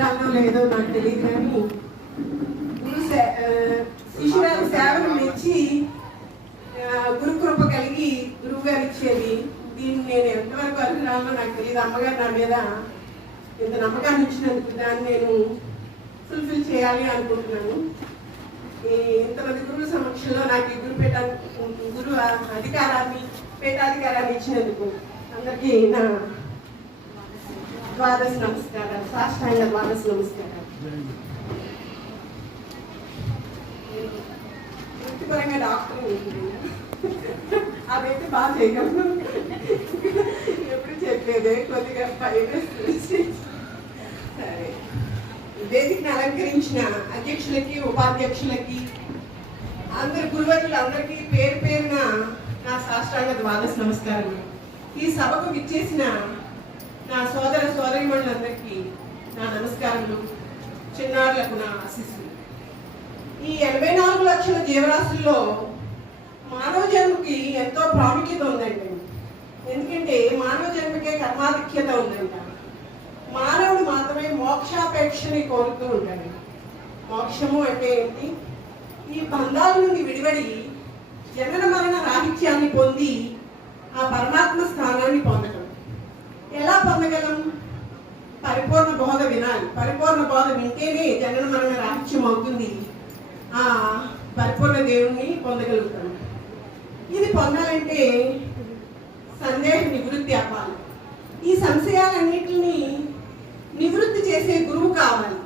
శిష్యురాలో లేదో నాకు తెలియదు కానీ గురు శిష్యురాలు సేవను మెచ్చి గురు కృప కలిగి గురువు గారు ఇచ్చేది. దీన్ని నేను ఎంతవరకు అర్హురాలో నాకు తెలియదు. అమ్మగారు నా మీద ఇంత నమ్మకాన్ని ఇచ్చినందుకు దాన్ని నేను ఫుల్ఫిల్ చేయాలి అనుకుంటున్నాను. ఈ ఇంతమంది గురువుల సమక్షంలో నాకు ఈ గురు పేట గురు అధికారాన్ని పీఠాధికారాన్ని ఇచ్చినందుకు అందరికీ నా ద్వాదశ నమస్కారాలు. సాష్టాంగ ద్వాదశ నమస్కారాలు. వృత్తిపరంగా డాక్టర్ అదైతే బాగా చేయగలను. ఎప్పుడు చెప్పేదే కొద్దిగా సరే. వేదికను అలంకరించిన అధ్యక్షులకి ఉపాధ్యక్షులకి అందరు గురువర్యులు అందరికీ పేరు పేరున నా సాష్టాంగ ద్వాదశ నమస్కారం ఈ సభకు విచ్చేసిన నా సోదర సోదరిమణులందరికీ నా నమస్కారములు. చిన్నారులకు నా ఆశీస్సులు. ఈ ఎనభై నాలుగు లక్షల జీవరాశుల్లో మానవ జన్మకి ఎంతో ప్రాముఖ్యత ఉందండి. ఎందుకంటే మానవ జన్మకే కర్మాధిక్యత ఉందంట. మానవుడు మాత్రమే మోక్షాపేక్షని కోరుతూ ఉంటాడు. మోక్షము అంటే ఏంటి? ఈ బంధాల నుండి విడివడి జనన మరణ రాహిత్యాన్ని పొంది ఆ పరమాత్మ స్థానాన్ని పొందడం ఎలా పొందగలం? పరిపూర్ణ బోధ వినాలి. పరిపూర్ణ బోధ వింటేనే జనన మరణ రాహిత్యం అవుతుంది. ఆ పరిపూర్ణ దేవుణ్ణి పొందగలుగుతాం. ఇది పొందాలంటే సందేహ నివృత్తి అవ్వాలి. ఈ సంశయాలన్నింటినీ నివృత్తి చేసే గురువు కావాలి.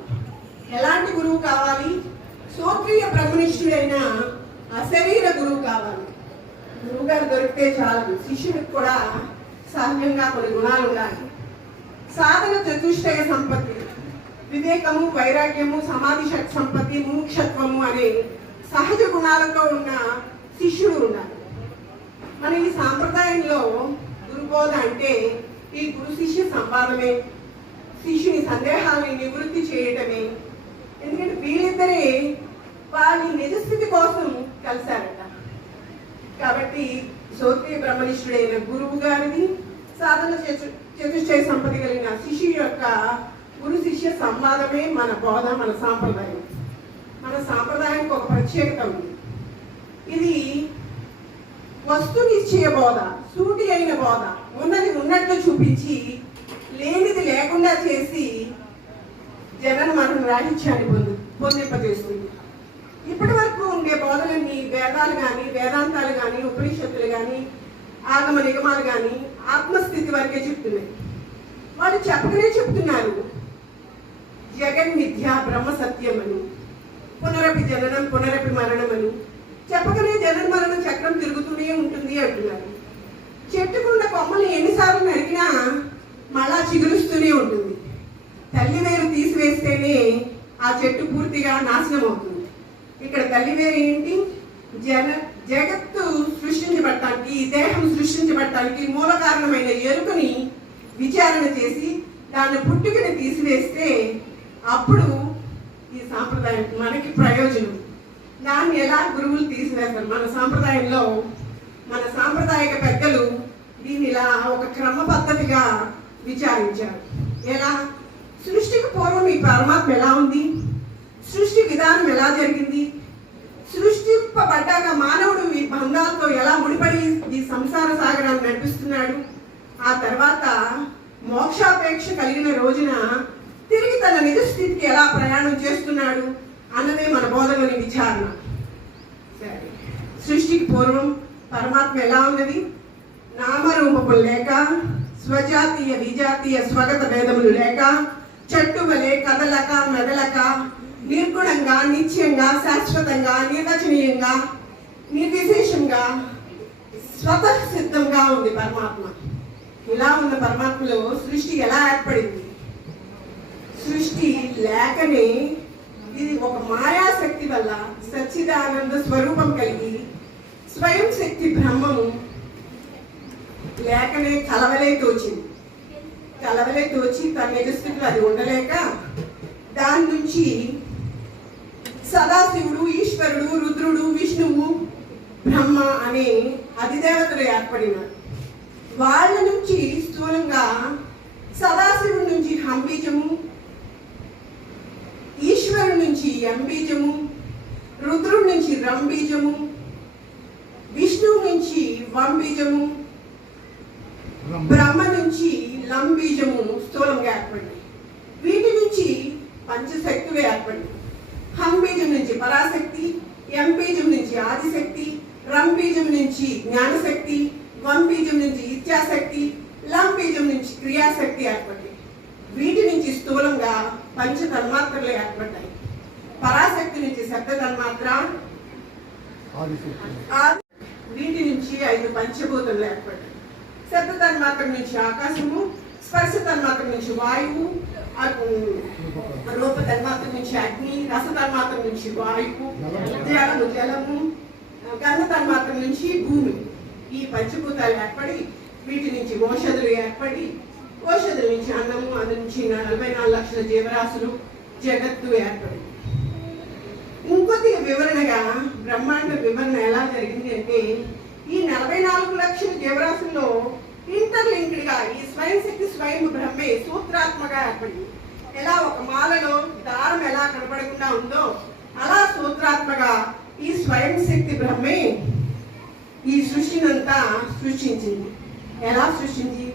ఎలాంటి గురువు కావాలి? సోత్రీయ బ్రహ్మనిష్ఠుడైన అశరీర గురువు కావాలి. గురువుగారు దొరికితే చాలు. శిష్యుడికి కూడా సహజంగా కొన్ని గుణాలు ఉండాలి సాధన చతుష్టయ సంపత్తి వివేకము వైరాగ్యము సమాధి సంపత్తి ముముక్షత్వము అనే సహజ గుణాలతో ఉన్న శిష్యుడు ఉండాలి మన ఈ సాంప్రదాయంలో గురుబోధ అంటే ఈ గురు శిష్య సంవాదమే శిష్యుని సందేహాన్ని నివృత్తి చేయటమే. ఎందుకంటే వీళ్ళిద్దరే వారి నిజస్థితి కోసం కలిశారట. కాబట్టి సోత్రీయ బ్రహ్మనిష్ఠుడైన గురువు గారిది సాధన చతుష్టయ సంపద కలిగిన శిష్యు యొక్క గురు శిష్య సంవాదమే మన బోధ మన సాంప్రదాయం. మన సాంప్రదాయానికి ఒక ప్రత్యేకత ఉంది. ఇది వస్తు నిశ్చయ బోధ సూటి అయిన బోధ ఉన్నది ఉన్నట్లు చూపించి లేనిది లేకుండా చేసి జగన్ మనం రాహిత్యాన్ని పొందు పొందింపజేస్తుంది. ఇప్పటి వరకు ఉండే బోధలన్నీ వేదాలు కానీ వేదాంతాలు కానీ ఉపనిషత్తులు కానీ ఆగమ నిగమాలు కానీ ఆత్మస్థితి వరకే చెప్తున్నాయి. వాళ్ళు చెప్పకనే చెప్తున్నారు. జగన్ మిథ్య బ్రహ్మ సత్యం అని పునరపి జననం పునరపి మరణం అని చెప్పకనే జనన మరణ చక్రం తిరుగుతూనే ఉంటుంది అంటున్నారు. చెట్టుకున్న కొమ్మలు ఎన్నిసార్లు నరికినా మళ్ళా చిగురుస్తూనే ఉంటుంది. తల్లి వేరు తీసివేస్తేనే ఆ చెట్టు పూర్తిగా నాశనం అవుతుంది ఇక్కడ తల్లి వేరు ఏంటి? జన జగత్తు సృష్టించబడటానికి ఈ దేహం సృష్టించబడటానికి మూల కారణమైన ఎరుకని విచారణ చేసి దాని పుట్టుకని తీసివేస్తే అప్పుడు ఈ సాంప్రదాయం మనకి ప్రయోజనం. దాన్ని ఎలా గురువులు తీసివేస్తారు? మన సాంప్రదాయంలో మన సాంప్రదాయక పెద్దలు దీన్ని ఇలా ఒక క్రమ పద్ధతిగా విచారించారు. ఎలా? సృష్టికి పూర్వం ఈ పరమాత్మ ఎలా ఉంది? సృష్టి విధానం ఎలా జరిగింది? సృష్టింపబడ్డాక మానవుడు ఈ బంధాలతో ఎలా ముడిపడి ఈ సంసార సాగరాన్ని నడిపిస్తున్నాడు? ఆ తర్వాత మోక్షాపేక్ష కలిగిన రోజున తిరిగి తన నిజ స్థితికి ఎలా ప్రయాణం చేస్తున్నాడు అన్నదే మన బోధలోని విచారణ. సరే. సృష్టికి పూర్వం పరమాత్మ ఎలా ఉన్నది? నామరూపములు లేక స్వజాతీయ విజాతీయ స్వగత భేదములు లేక చెట్టు వలె కదలక మెదలక నిర్గుణంగా నిత్యంగా శాశ్వతంగా నిర్వచనీయంగా నిర్విశేషంగా స్వతః సిద్ధంగా ఉంది పరమాత్మ. ఇలా ఉన్న పరమాత్మలో సృష్టి ఎలా ఏర్పడింది? సృష్టి లేకనే ఇది ఒక మాయాశక్తి వల్ల సచ్చిదానంద స్వరూపం కలిగి స్వయం శక్తి బ్రహ్మము లేకనే కలవలే తోచింది. కలవలే తోచి తన నిజస్థితిలో అది ఉండలేక దాని నుంచి సదాశివుడు ఈశ్వరుడు రుద్రుడు విష్ణువు బ్రహ్మ అనే అధిదేవతలు ఏర్పడినారు. వాళ్ళ నుంచి స్థూలంగా సదాశివుడి నుంచి హంబీజము ఎం బీజము రుద్రుడి నుంచి రంబీజము విష్ణువు నుంచి వంబీజము బ్రహ్మ నుంచి లంబీజము స్థూలంగా ఏర్పడింది వీటి నుంచి పంచశక్తులు ఏర్పడింది హంబీజం నుంచి పరాశక్తి ఎంబీజం నుంచి ఆదిశక్తి రం బీజం నుంచి జ్ఞానశక్తి వం బీజం నుంచి ఇచ్ఛాశక్తి లం బీజం నుంచి క్రియాశక్తి ఏర్పడింది వీటి నుంచి స్థూలంగా పంచ తన్మాత్రలు ఏర్పడ్డాయి. పరాశక్తి నుంచి శబ్ద తన్మాత్ర ఆ- వీటి నుంచి ఐదు పంచభూతములు ఏర్పడ్డాయి. శబ్ద తన్మాత్రం నుంచి ఆకాశము స్పర్శ తన్మాత్రం నుంచి వాయువు రూప తన్మాత్రం నుంచి అగ్ని రస తన్మాత్రం నుంచి వాయువు జలము జలము గంధతన్మాత్ర నుంచి భూమి ఈ పంచభూతాలు ఏర్పడి వీటి నుంచి ఓషధులు ఏర్పడి ఓషధుల నుంచి అన్నము అందు నుంచి నలభై నాలుగు లక్షల జీవరాశులు జగత్తు ఏర్పడి. ఇంకొద్దిగా వివరణగా బ్రహ్మాండ వివరణ ఎలా జరిగింది అంటే ఈ నలభై నాలుగు లక్షల జీవరాశుల్లో ఇంటర్లింక్డ్గా ఈ స్వయం శక్తి స్వయం బ్రహ్మే సూత్రాత్మగా ఏర్పడింది ఎలా ఒక మాలలో దారం ఎలా కనపడకుండా ఉందో అలా సూత్రాత్మగా ఈ స్వయం శక్తి బ్రహ్మే ఈ సృష్టినంతా సృష్టించింది. ఎలా సృష్టించి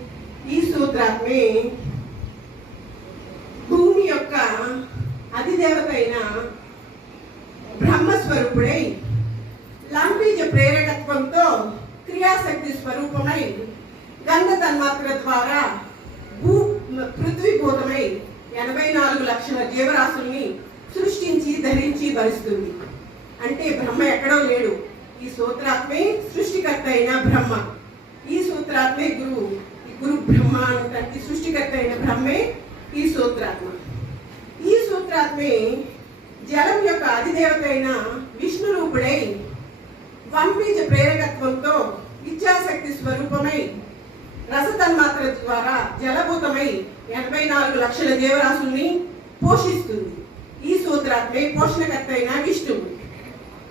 ఈ సూత్రాత్మే భూమి యొక్క అధిదేవత అయిన బ్రహ్మస్వరూపుడై లాంగ్వేజ్ ప్రేరకత్వంతో క్రియాశక్తి స్వరూపమై గంధ తన్మాత్ర ద్వారా భూ పృథ్వీభూతమై ఎనభై నాలుగు లక్షల జీవరాశుల్ని సృష్టించి ధరించి భరిస్తుంది. అంటే బ్రహ్మ ఎక్కడో లేడు. ఈ సూత్రాత్మే సృష్టికర్త అయిన బ్రహ్మ. ఈ సూత్రాత్మే గురువు. ఈ గురు బ్రహ్మ అంటే సృష్టికర్త అయిన బ్రహ్మే ఈ సూత్రాత్మ ఈ సూత్రాత్మే జలం యొక్క అధిదేవత అయిన విష్ణు రూపుడై వంబీజ ప్రేరకత్వంతో ఇచ్చాశక్తి స్వరూపమై రసతన్మాత్ర ద్వారా జలభూతమై ఎనభై నాలుగు లక్షల దేవరాశుల్ని పోషిస్తుంది. ఈ సూత్రాత్మే పోషణకర్త అయిన విష్ణువు.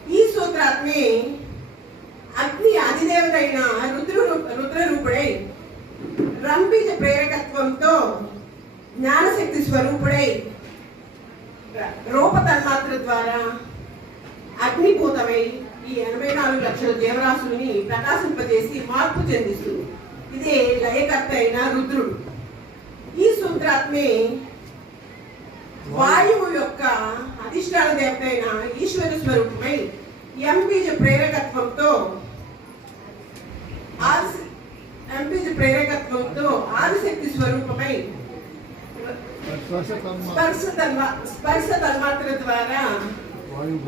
ఈ సూత్రాత్మే అగ్ని అధిదేవతైన అయిన రుద్రరూపుడై రంబీజ ప్రేరకత్వంతో జ్ఞానశక్తి స్వరూపుడై రూపతన్మాత్ర ద్వారా అగ్నిభూతమై ఈ ఎనభై నాలుగు లక్షల జీవరాశుల్ని ప్రకాశింపజేసి మార్పు చెందిస్తుంది ఇదే లయకర్త అయిన రుద్రుడు. ఈ సూత్రాత్మే వాయువు యొక్క అధిష్టాన దేవత అయిన ఈశ్వర స్వరూపమై ఎంబీజ ప్రేరకత్వంతో ఆది ప్రేరకత్వంతో ఆదిశక్తి స్వరూపమై స్పర్శ తన్మా స్పర్శ తన్మాత్ర ద్వారా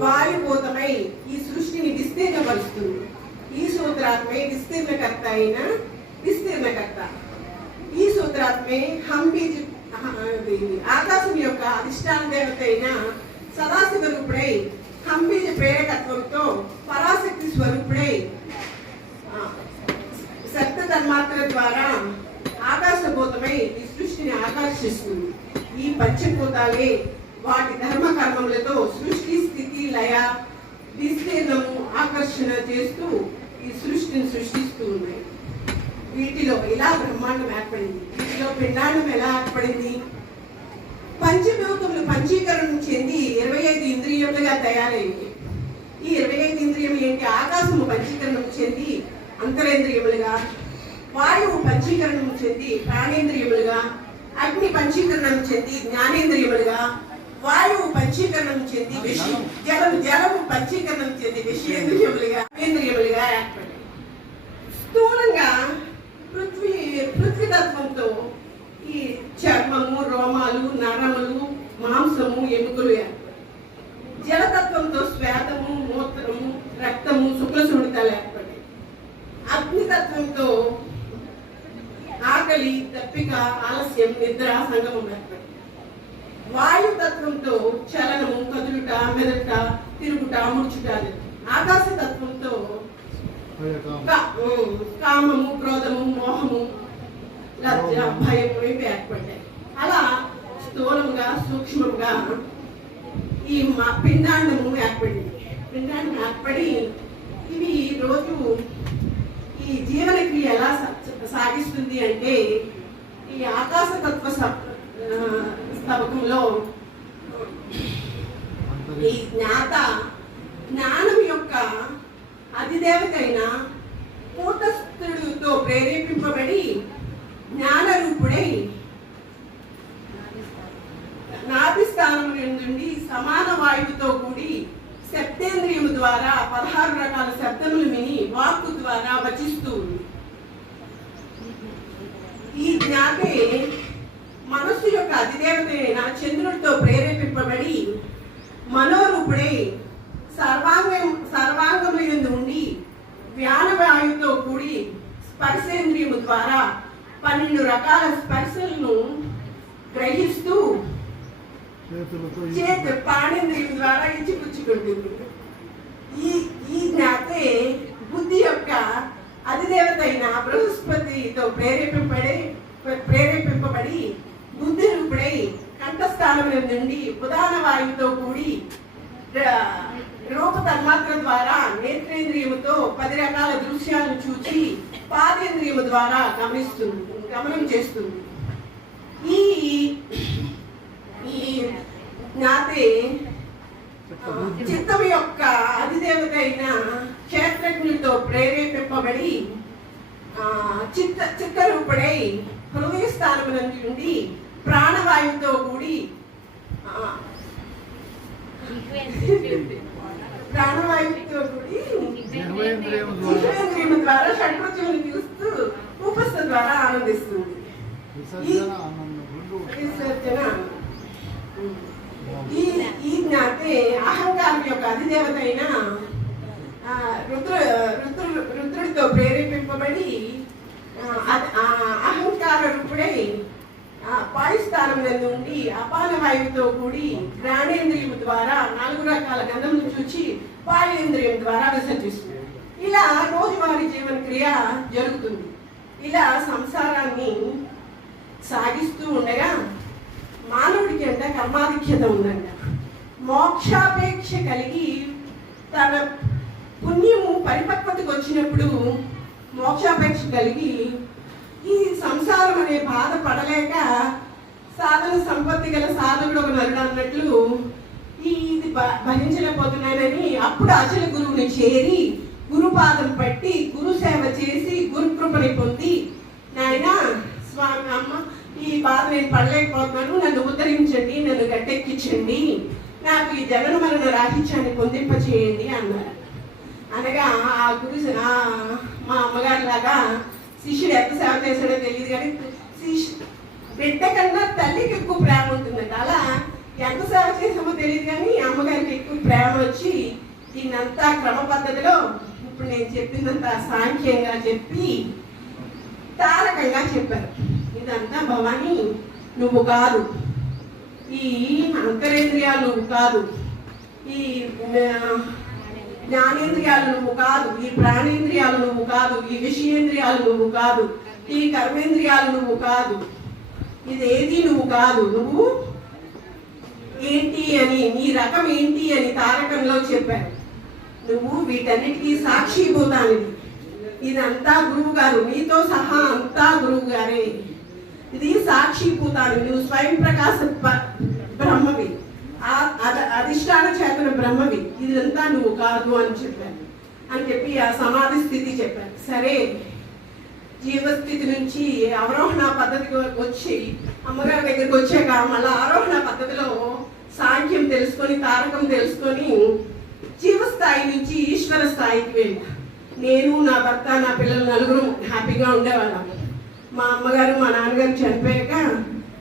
వాయుభూతమై ఈ సృష్టిని విస్తీర్ణపరుస్తుంది. ఈ సూత్రాత్మే విస్తీర్ణకర్త అయిన విస్తీర్ణకర్త. ఈ సూత్రాత్మే హంబీజ్ ఆకాశం యొక్క అధిష్టాన దేవత అయిన సదాశివ రూపుడై హంబీజ ప్రేరకత్వంతో పరాశక్తి స్వరూపుడై. సప్త తన్మాత్ర ద్వారా ఆకాశభూతమై ఈ సృష్టిని ఆకర్షిస్తుంది. ఈ పంచభూతాలే వాటి ధర్మ కర్మములతో సృష్టి స్థితి లయ విస్తీర్ణము ఆకర్షణ చేస్తూ ఈ సృష్టిని సృష్టిస్తూ ఉన్నాయి. వీటిలో ఇలా బ్రహ్మాండం ఏర్పడింది. వీటిలో పిండాండం ఎలా ఏర్పడింది? పంచభూతములు పంచీకరణం చెంది ఇరవై ఐదు ఇంద్రియములుగా తయారైంది. ఈ ఇరవై ఐదు ఇంద్రియములు ఏంటి? ఆకాశము పంచీకరణం చెంది అంతరేంద్రియములుగా వాయువు పంచీకరణం చెంది ప్రాణేంద్రియములుగా అగ్ని పంచీకరణం చెంది జ్ఞానేంద్రియములుగా వాయువు పంచీకరణం చెంది విషయం జలము జలము పంచీకరణం చెంది విషయేంద్రియములుగా ఇంద్రియములుగా ఏర్పడి స్థూలంగా పృథ్వీ పృథ్వీతత్వంతో ఈ చర్మము రోమాలు నరములు మాంసము ఎముకలు జలతత్వంతో శ్వేతము మూత్రము రక్తము శుక్ల సుడితాలు ఏర్పడ్డాయి అగ్నితత్వంతో ఆకలి తప్పిక ఆలస్యం నిద్ర సంగమం ఏర్పడింది వాయుతత్వంతో చలనము కదులుట మెదట తిరుగుట ముడుచుట ఆకాశ తత్వంతో కా- ఉమ్, కామము క్రోధము మోహము లజ్జ భయము ఇవి ఏర్పడ్డాయి అలా స్థూలంగా సూక్ష్మంగా ఈ మా పిండాండము ఏర్పడింది. పిండాండం ఏర్పడి ఇవి రోజు ఈ జీవనక్రియ ఎలా సాగిస్తుంది అంటే ఈ ఆకాశతత్వ స్తవకంలో ఈ జ్ఞాత జ్ఞానం యొక్క అధిదేవతైన కూటస్థుడితో ప్రేరేపింపబడి జ్ఞానరూపుడై నాభిస్థానం నుండి సమాన వాయువుతో కూడి శబ్దేంద్రియము ద్వారా పదహారు రకాల శబ్దములు విని వాక్కు ద్వారా వచిస్తూ ఉంది. ఈ జ్ఞాతే మనస్సు యొక్క అధిదేవత అయిన చంద్రుడితో ప్రేరేపింపబడి మనోరూపుడై రకాల స్పర్శలను గ్రహిస్తూ చేత పాణేంద్రియం ద్వారా ఇచ్చిపుచ్చుకుంటుంది. ఈ ఈ జ్ఞాతే బుద్ధి యొక్క అధిదేవత అయిన బృహస్పతితో ప్రేరేపింపబడి ప్రేరేపింపబడి బుద్ధి రూపుడై కంఠస్థానం నుండి ఉదాన వాయువుతో కూడి రూప తన్మాత్ర ద్వారా నేత్రేంద్రియముతో పది రకాల దృశ్యాలను చూచి పాదేంద్రియము ద్వారా గమనిస్తుంది. గమనం చేస్తుంది. ఈ ఈ జ్ఞాతే చిత్తం యొక్క అధిదేవత అయిన క్షేత్రజ్ఞుడితో ప్రేరేపింపబడి ఆ, చిత్త చిత్తరూపుడై హృదయ స్థానం నుండి ప్రాణవాయువుతో కూడి ప్రాణవాయువుతో కూడి ద్వారా. జీవేంద్రియం ద్వారా ఆనందిస్తుంది. ఈ ఈ జ్ఞాతే అహంకారం యొక్క అధిదేవత అయిన రుద్ర రుద్రు రుద్రుడితో ప్రేరేపింపబడి ఆ, అహంకార రూపుడై ఆ, నందు ఉండి అపాన వాయువుతో కూడి జ్ఞానేంద్రియం ద్వారా నాలుగు రకాల గంధములు చూచి పాయేంద్రియం ద్వారా విసర్జిస్తుంది. ఇలా రోజువారీ జీవన క్రియ జరుగుతుంది. ఇలా సంసారాన్ని సాగిస్తూ ఉండగా మానవుడికి అంట కర్మాధిక్యత ఉందంట. మోక్షాపేక్ష కలిగి తన పుణ్యము పరిపక్వతకు వచ్చినప్పుడు మోక్షాపేక్ష కలిగి ఈ సంసారం అనే బాధ పడలేక సాధన సంపత్తి గల సాధకుడు ఒక నరుడు అన్నట్లు ఈ ఇది భ- భరించలేకపోతున్నానని అప్పుడు అచల గురువుని చేరి గురుపాదం పట్టి గురు సేవ చేసి గురుకృపని పొంది నాయన స్వామి అమ్మ ఈ బాధ నేను పడలేకపోతున్నాను. నన్ను ఉద్ధరించండి నన్ను గట్టెక్కించండి. నాకు ఈ జగన్ మరణ రాహిత్యాన్ని పొందింప చేయండి అన్నారు. అనగా ఆ గురు మా అమ్మగారి లాగా శిష్యుడు ఎంత సేవ చేశాడో తెలియదు కానీ శిష్యు బిడ్డ కన్నా తల్లికి ఎక్కువ ప్రేమ ఉంటుందంట. అలా ఎంత సేవ చేసామో తెలియదు కానీ అమ్మగారికి ఎక్కువ ప్రేమ వచ్చి దీన్నంతా క్రమ పద్ధతిలో ఇప్పుడు నేను చెప్పినంత సాంఖ్యంగా చెప్పి తారకంగా చెప్పారు. ఇదంతా భవాని నువ్వు కాదు. ఈ అంతరేంద్రియాలు నువ్వు కాదు. ఈ జ్ఞానేంద్రియాలు నువ్వు కాదు. ఈ ప్రాణేంద్రియాలు నువ్వు కాదు. ఈ విషయేంద్రియాలు నువ్వు కాదు. ఈ కర్మేంద్రియాలు నువ్వు కాదు. ఇదేది నువ్వు కాదు. నువ్వు ఏంటి అని నీ రకం ఏంటి అని తారకంలో చెప్పారు. నువ్వు వీటన్నిటికీ సాక్షిభూతానిది ఇదంతా గురువు గారు నీతో సహా అంతా గురువు గారే ఇది సాక్షిభూతాన్ని నువ్వు స్వయం ప్రకాశ ప- బ్రహ్మవి. ఆ- అధిష్టాన చేతన బ్రహ్మవి. ఇదంతా నువ్వు కాదు అని చెప్పారు. అని చెప్పి ఆ సమాధి స్థితి చెప్పారు. సరే జీవస్థితి నుంచి అవరోహణ పద్ధతికి వచ్చి అమ్మగారి దగ్గరికి వచ్చాక మళ్ళీ ఆరోహణ పద్ధతిలో సాంఖ్యం తెలుసుకొని తారకం తెలుసుకొని జీవస్థాయి నుంచి ఈశ్వర స్థాయికి వెళ్ళా నేను నా భర్త నా పిల్లలు నలుగురు హ్యాపీగా ఉండేవాళ్ళం. మా అమ్మగారు మా నాన్నగారు చనిపోయాక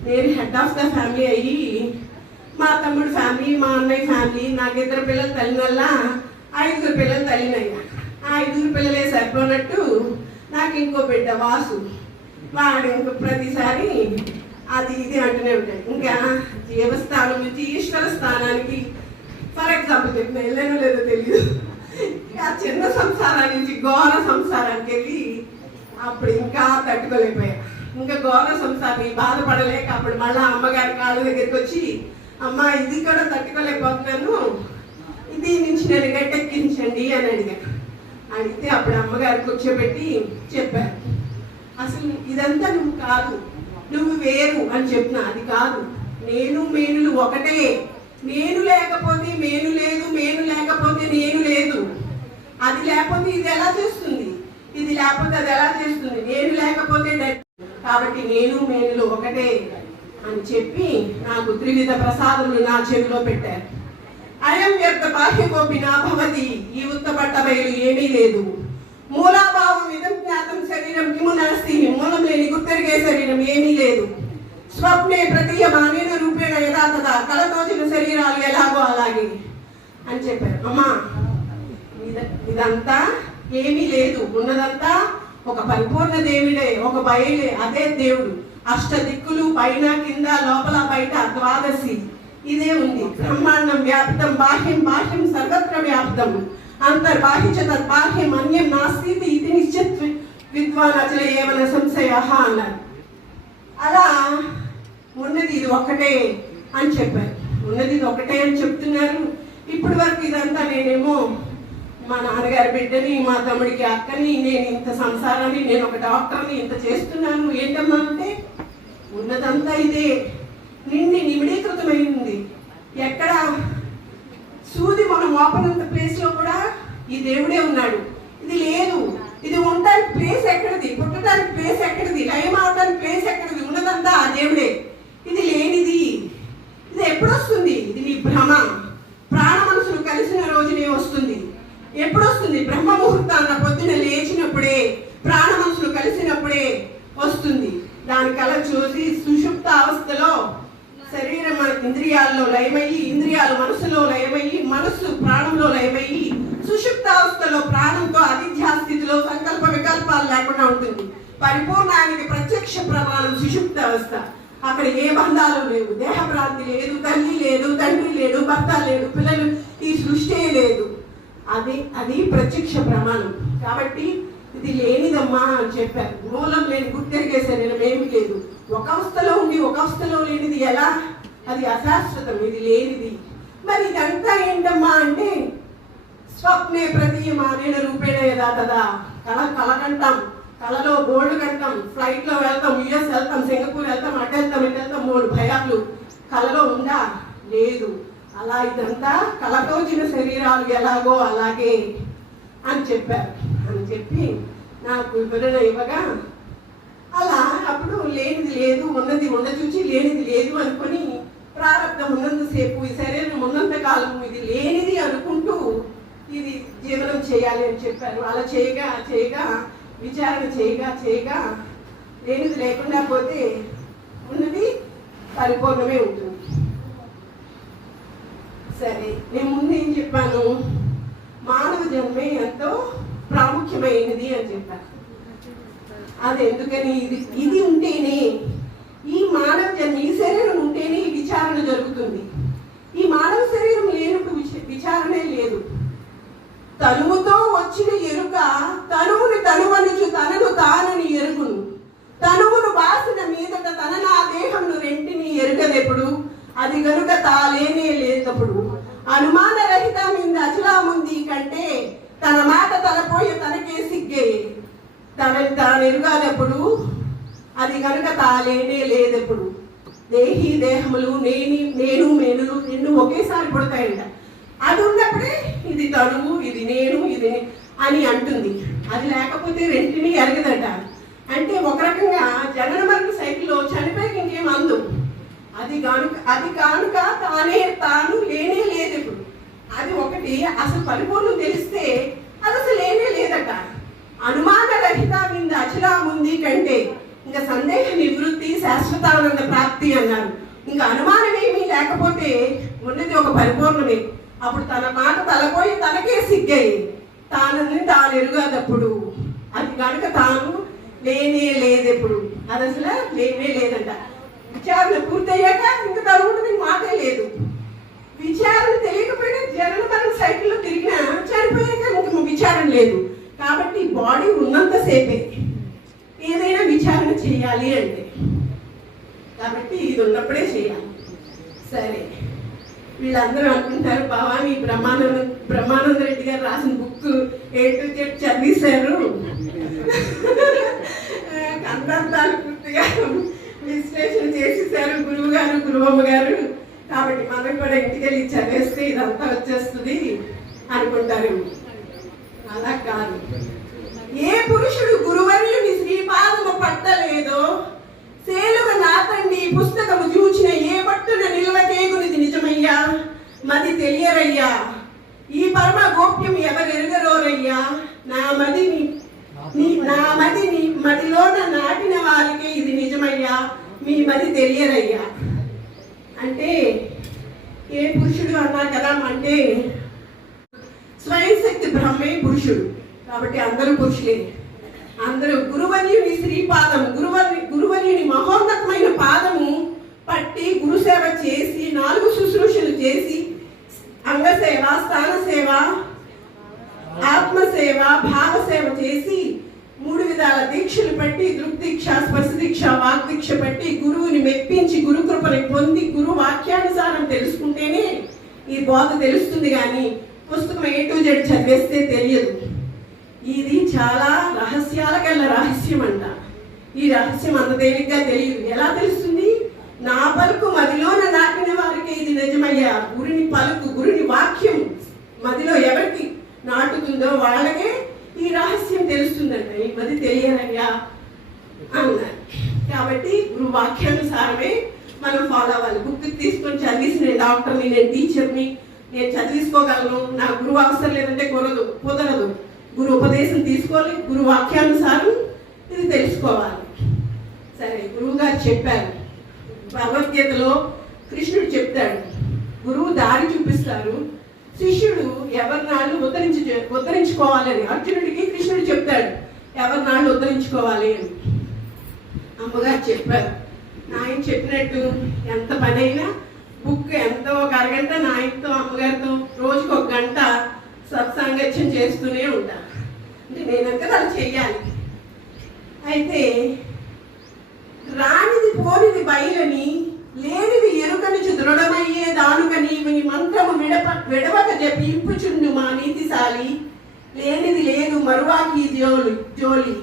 నేను హెడ్ ఆఫ్ ద ఫ్యామిలీ అయ్యి మా తమ్ముడు ఫ్యామిలీ మా అన్నయ్య ఫ్యామిలీ నాకు ఇద్దరు పిల్లలు తల్లిన వల్ల ఐదుగురు పిల్లలు తల్లినయ్యా. ఆ ఐదుగురు పిల్లలే సరిపోనట్టు నాకు ఇంకో బిడ్డ వాసు. వాడు ఇంకో ప్రతిసారి అది ఇది అంటూనే ఉంటాయి ఇంకా జీవస్థానం నుంచి ఈశ్వర స్థానానికి ఫర్ ఎగ్జాంపుల్ చెప్పిన వెళ్ళానో లేదో తెలియదు ఆ చిన్న సంసారాన్ని నుంచి ఘోర సంసారానికి వెళ్ళి అప్పుడు ఇంకా తట్టుకోలేకపోయా. ఇంకా ఘోర సంసారం బాధపడలేక అప్పుడు మళ్ళా అమ్మగారి కాళ్ళ దగ్గరికి వచ్చి అమ్మ ఇది కూడా తట్టుకోలేకపోతున్నాను. ఇది నుంచి నేను గట్టెక్కించండి అని అడిగా. అడిగితే అప్పుడు అమ్మగారు కూర్చోబెట్టి చెప్పారు. అసలు ఇదంతా నువ్వు కాదు. నువ్వు వేరు అని చెప్పిన. అది కాదు. నేను మేనులు ఒకటే. నేను లేకపోతే నేను లేదు నేను లేకపోతే నేను లేదు. అది లేకపోతే ఇది ఎలా చేస్తుంది? ఇది లేకపోతే అది ఎలా చేస్తుంది? నేను లేకపోతే కాబట్టి నేను మేనులు ఒకటే అని చెప్పి నాకు త్రివిధ ప్రసాదములు నా చెవిలో పెట్టారు. అయం వ్యర్థ బాహ్యకోపి నా భవతి ఈ ఉత్తపట్ట బయలు ఏమీ లేదు. మూలాభావం ఇదం జ్ఞాతం శరీరం కిము నాస్తి మూలం లేని గుర్తెరిగే శరీరం ఏమీ లేదు. స్వప్నే ప్రతీయమానేన రూపేణ యథా కళ తోచిన శరీరాలు ఎలాగో అలాగే అని చెప్పారు. అమ్మా ఇద- ఇదంతా ఏమీ లేదు. ఉన్నదంతా ఒక పరిపూర్ణ దేవుడే ఒక బయలే అదే దేవుడు. అష్ట దిక్కులు పైన కింద లోపల బయట ద్వాదశి. ఇదే ఉంది. బ్రహ్మాండం వ్యాప్తం బాహ్యం బాహ్యం సర్వత్ర వ్యాప్తం. అంతర్బాహ్య చ తద్బాహ్యం అన్యం నాస్తి ఇది నిశ్చిత్ విద్వాన్ అచల ఏమైనా సంశయ అన్నారు. అలా ఉన్నది ఇది ఒక్కటే అని చెప్పారు. ఉన్నది ఇది ఒకటే అని చెప్తున్నారు. ఇప్పటి వరకు ఇదంతా నేనేమో మా నాన్నగారి బిడ్డని మా తమ్ముడికి అక్కని నేను ఇంత సంసారాన్ని నేను ఒక డాక్టర్ని ఇంత చేస్తున్నాను. ఏంటమ్మా అంటే ఉన్నదంతా ఇదే. నిండి నిమిడీకృతమైంది. ఎక్కడ సూది మనం మోపనంత ప్లేస్లో కూడా ఈ దేవుడే ఉన్నాడు. ఇది లేదు. ఇది ఉండడానికి ప్లేస్ ఎక్కడిది? పుట్టడానికి ప్లేస్ ఎక్కడిది? లయం అవడానికి ప్లేస్ ఎక్కడిది? ఉన్నదంతా ఆ దేవుడే. ఇది లేనిది. ఇది ఎప్పుడొస్తుంది? ఇది నీ భ్రమ. ప్రాణ మనసులు కలిసిన రోజునే వస్తుంది. ఎప్పుడొస్తుంది? బ్రహ్మ ముహూర్తాన పొద్దున లేచినప్పుడే ప్రాణ మనసులు కలిసినప్పుడే వస్తుంది. దాని కళ చూసి సుషుప్త అవస్థలో శరీరం మన ఇంద్రియాల్లో లయమయ్యి ఇంద్రియాలు మనసులో లయమయ్యి మనస్సు ప్రాణంలో లయమయ్యి వికల్పాలు లేకుండా ఉంటుంది ఆయనకి ప్రత్యక్ష ప్రమాణం సుషుప్త అవస్థ. అక్కడ ఏ బంధాలు లేవు. దేహభ్రాంతి లేదు తల్లి లేదు తండ్రి లేడు భర్త లేడు పిల్లలు ఈ సృష్టి లేదు. అది అది ప్రత్యక్ష ప్రమాణం. కాబట్టి ఇది లేనిదమ్మా అని చెప్పారు. మూలం లేని గుర్తెరిగేసే శరీరం లేదు. ఒక అవస్థలో ఉండి ఒక అవస్థలో లేనిది ఎలా? అది అశాశ్వతం. ఇది లేనిది. మరి ఇదంతా ఏంటమ్మా అంటే స్వప్నే ప్రతీయమానేన రూపేణ యదా కదా కళ కళ కళలో గోల్డ్ కడతాం ఫ్లైట్లో వెళ్తాం యుఎస్ వెళ్తాం సింగపూర్ వెళ్తాం అటు వెళ్తాం ఇటు వెళ్తాం మూడు భయాలు. కళలో ఉందా? లేదు. అలా ఇదంతా కళతోచిన శరీరాలు ఎలాగో అలాగే అని చెప్పారు. అని చెప్పి నాకు వివరణ ఇవ్వగా అలా అప్పుడు లేనిది లేదు ఉన్నది ఉన్న చూచి లేనిది లేదు అనుకొని ప్రారంభం ఉన్నంతసేపు ఈ శరీరం ఉన్నంత కాలం ఇది లేనిది అనుకుంటూ ఇది జీవనం చేయాలి అని చెప్పారు. అలా చేయగా చేయగా విచారణ చేయగా చేయగా లేనిది లేకుండా పోతే ఉన్నది పరిపూర్ణమే ఉంటుంది. సరే నేను ముందు ఏం చెప్పాను? మానవ జన్మే ఎంతో ప్రాముఖ్యమైనది అని చెప్పాను. అది ఎందుకని? ఇది ఇది ఉంటేనే ఈ మానవ జన్మ ఈ శరీరం ఉంటేనే ఈ విచారణ జరుగుతుంది. ఈ మానవ శరీరం లేనప్పుడు విచారణే లేదు. తనువుతో వచ్చిన ఎరుక తనువుని తనువనుచు తనను తానని ఎరుగును. తనువును బాసిన మీదట తన నా దేహమును రెంటిని ఎరుగదెప్పుడు? అది గనుక తాలేనే లేదప్పుడు. అనుమాన రహిత మీద అచలాముంది కంటే తన మాట తలపోయి తనకే సిగ్గే. తన తాను ఎరుగాదప్పుడు అది గనుక తాలేనే లేదెప్పుడు. దేహి దేహములు నేని నేను మేనులు రెండు ఒకేసారి పుడతాయంట. అది ఉన్నప్పుడే ఇది తడువు ఇది నేను ఇది అని అంటుంది. అది లేకపోతే రెంటిని ఎరగదట. అంటే ఒక రకంగా జనన మరణ సైకిల్లో చనిపోయి ఇంకేం అందు. అది కానుక అది కానుక తానే తాను లేనే లేదు ఇప్పుడు. అది ఒకటి అసలు పరిపూర్ణం తెలిస్తే అది అసలు లేనే లేదట. అనుమాన రహిత మీద అచలా ఉంది కంటే ఇంకా సందేహ నివృత్తి శాశ్వతానంద ప్రాప్తి అన్నారు ఇంకా అనుమానం ఏమీ లేకపోతే ఉన్నది ఒక పరిపూర్ణమే. అప్పుడు తన మాట తలపోయి తనకే సిగ్గాయి. తానని తాను ఎరుగదప్పుడు. అది కనుక తాను లేనే లేదెప్పుడు. అది అసలు లేనే లేదంట. విచారణ పూర్తయ్యాక ఇంకా తను నీకు మాటే లేదు. విచారణ తెలియకపోయినా జనన మరణ సైకిల్లో తిరిగినా చనిపోయాక ఇంక విచారణ లేదు. కాబట్టి బాడీ ఉన్నంతసేపే ఏదైనా విచారణ చేయాలి అంటే. కాబట్టి ఇది ఉన్నప్పుడే చేయాలి. సరే. వీళ్ళందరూ అనుకుంటారు భవానీ బ్రహ్మానంద బ్రహ్మానంద రెడ్డి గారు రాసిన బుక్ ఏ టు జెడ్ చదివేశారు. కందార్థాలు పూర్తిగా విశ్లేషణ చేసేసారు గురువు గారు గురువమ్మ గారు. కాబట్టి మనం కూడా ఇంటికి వెళ్ళి చదివేస్తే ఇదంతా వచ్చేస్తుంది అనుకుంటారు. అలా కాదు. ఏ పురుషుడు గురువర్యుని శ్రీపాదము పట్టలేదో సేలుగ నాతండి పుస్తక చూచిన ఏ పట్టున నిల్వకేగునిది నిజమయ్యా మది తెలియరయ్యా. ఈ పరమ గోప్యం ఎవరు నా మదిని నా మదిని మదిలోన నాటిన వారికి ఇది నిజమయ్యా. మీ మది తెలియరయ్యా. అంటే ఏ పురుషుడు అన్నా కదా అంటే స్వయం శక్తి బ్రహ్మే పురుషుడు. కాబట్టి అందరూ పురుషులే. అందరూ గురువర్యుని శ్రీపాదము గురువర్ని గురువర్యుని మహోన్నతమైన పాదము పట్టి గురుసేవ చేసి నాలుగు శుశ్రూషలు చేసి అంగసేవ స్థాన సేవ ఆత్మసేవ భావసేవ చేసి మూడు విధాల దీక్షలు పెట్టి దృక్దీక్ష స్పర్శ దీక్ష వాగ్దీక్ష పెట్టి గురువుని మెప్పించి గురు కృపని పొంది గురు వాక్యానుసారం తెలుసుకుంటేనే ఈ బోధ తెలుస్తుంది కానీ పుస్తకం ఏ టు జెడ్ చదివేస్తే తెలియదు. ఇది చాలా రహస్యాల కల్లా రహస్యం అంట ఈ రహస్యం అంత తేలిగ్గా తెలియదు. ఎలా తెలుస్తుంది? నా పలుకు మదిలోన నాటిన వారికి ఇది నిజమయ్యా. గురుని పలుకు గురుని వాక్యం మదిలో ఎవరికి నాటుతుందో వాళ్ళకే ఈ రహస్యం తెలుస్తుందంట ఈ మది తెలియనయ్యా అన్నారు. కాబట్టి గురు వాక్యానుసారమే మనం ఫాలో అవ్వాలి. బుక్ తీసుకొని చదివేసి నేను డాక్టర్ని నేను టీచర్ని నేను చదివించుకోగలను. నా గురువు అవసరం లేదంటే కొనదు కుదరదు. గురు ఉపదేశం తీసుకోవాలి. గురు వాక్యానుసారం ఇది తెలుసుకోవాలి. సరే గురువు గారు చెప్పారు. భగవద్గీతలో కృష్ణుడు చెప్తాడు గురువు దారి చూపిస్తారు శిష్యుడు ఎవరినాళ్ళు ఉద్ధరించి ఉద్ధరించుకోవాలని అర్జునుడికి కృష్ణుడు చెప్తాడు ఎవరినాళ్ళు ఉద్ధరించుకోవాలి అని. అమ్మగారు చెప్పారు నాయన చెప్పినట్టు ఎంత పనైనా బుక్ ఎంతో ఒక అరగంట నాయనతో అమ్మగారితో రోజుకి ఒక గంట సత్సాంగత్యం చేస్తూనే ఉంటా. అంటే నేనంతా అలా చెయ్యాలి? అయితే రానిది పోనిది బయలని లేనిది ఎరుకనిచి దృఢమయ్యే దానుకని మీ మంత్రము విడప విడవక జపింపుచుండు మా నీతిశాలి. లేనిది లేదు మరువాకి జోలి జోలి.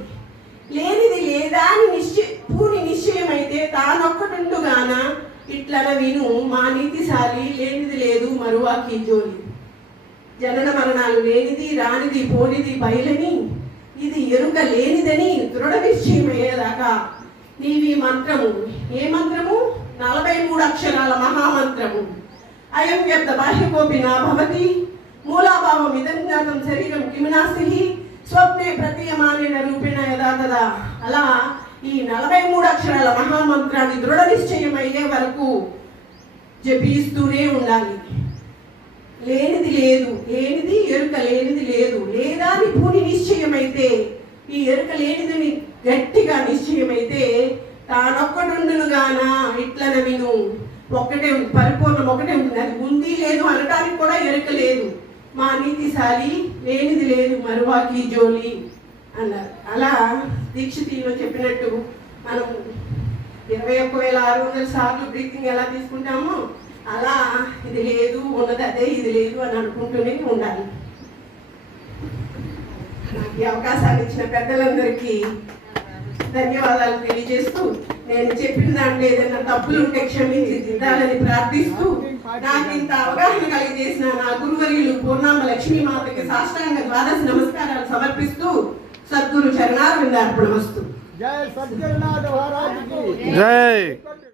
లేనిది లేదా అని నిశ్చయ పూని నిశ్చయమైతే తానొక్కటుండుగాన ఇట్లన విను మా నీతిశాలి లేనిది లేదు మరువాకి జోలి. జనన మరణాలు లేనిది రానిది పోనిది బయలని ఇది ఎరుక లేనిదని దృఢ నిశ్చయమయ్యేదాకా నీవి మంత్రము. ఏ మంత్రము? నలభై మూడు అక్షరాల మహామంత్రము. అయం వ్యర్థ బాహ్యకోపి నా భవతి. మూలాభావం ఇదంగాతం శరీరం కిమినాసి స్వప్నే ప్రతీయమానైన రూపేణ యదా కదా అలా ఈ నలభై మూడు అక్షరాల మహామంత్రాన్ని దృఢ నిశ్చయం అయ్యే వరకు జపిస్తూనే ఉండాలి. లేనిది లేదు. లేనిది ఎరుక లేనిది లేదు. లేదా అని నిశ్చయమైతే ఈ ఎరుక లేనిదని గట్టిగా నిశ్చయమైతే తానొక్కడుండును గాన ఇట్లన విను. ఒక్కటే ఉంది పరిపూర్ణం ఒకటే ఉంటుంది అది ఉంది లేదు అనడానికి కూడా ఎరుక లేదు. మా నీతిశాలి లేనిది లేదు మరువాకి జోలి అన్నారు. అలా దీక్షితిలో చెప్పినట్టు మనం ఇరవై ఒక్క వేల ఆరు వందల సార్లు బ్రీతింగ్ ఎలా తీసుకుంటామో అలా ఇది లేదు ఉన్నది అదే ఇది లేదు అని అనుకుంటూనే ఉండాలి. నాకు ఈ అవకాశాలు ఇచ్చిన పెద్దలందరికీ ధన్యవాదాలు తెలియజేస్తూ నేను చెప్పిన దాంట్లో ఏదైనా తప్పులు ఉంటే క్షమించి దిద్దాలని ప్రార్థిస్తూ నాకు ఇంత అవగాహన కలిగజేసిన నా గురువర్యులు పూర్ణామ లక్ష్మీమాతకి సాష్టాంగ ద్వాదశ నమస్కారాలు సమర్పిస్తూ సద్గురు వస్తు సత్యనాథ మహారాజ్కి జై.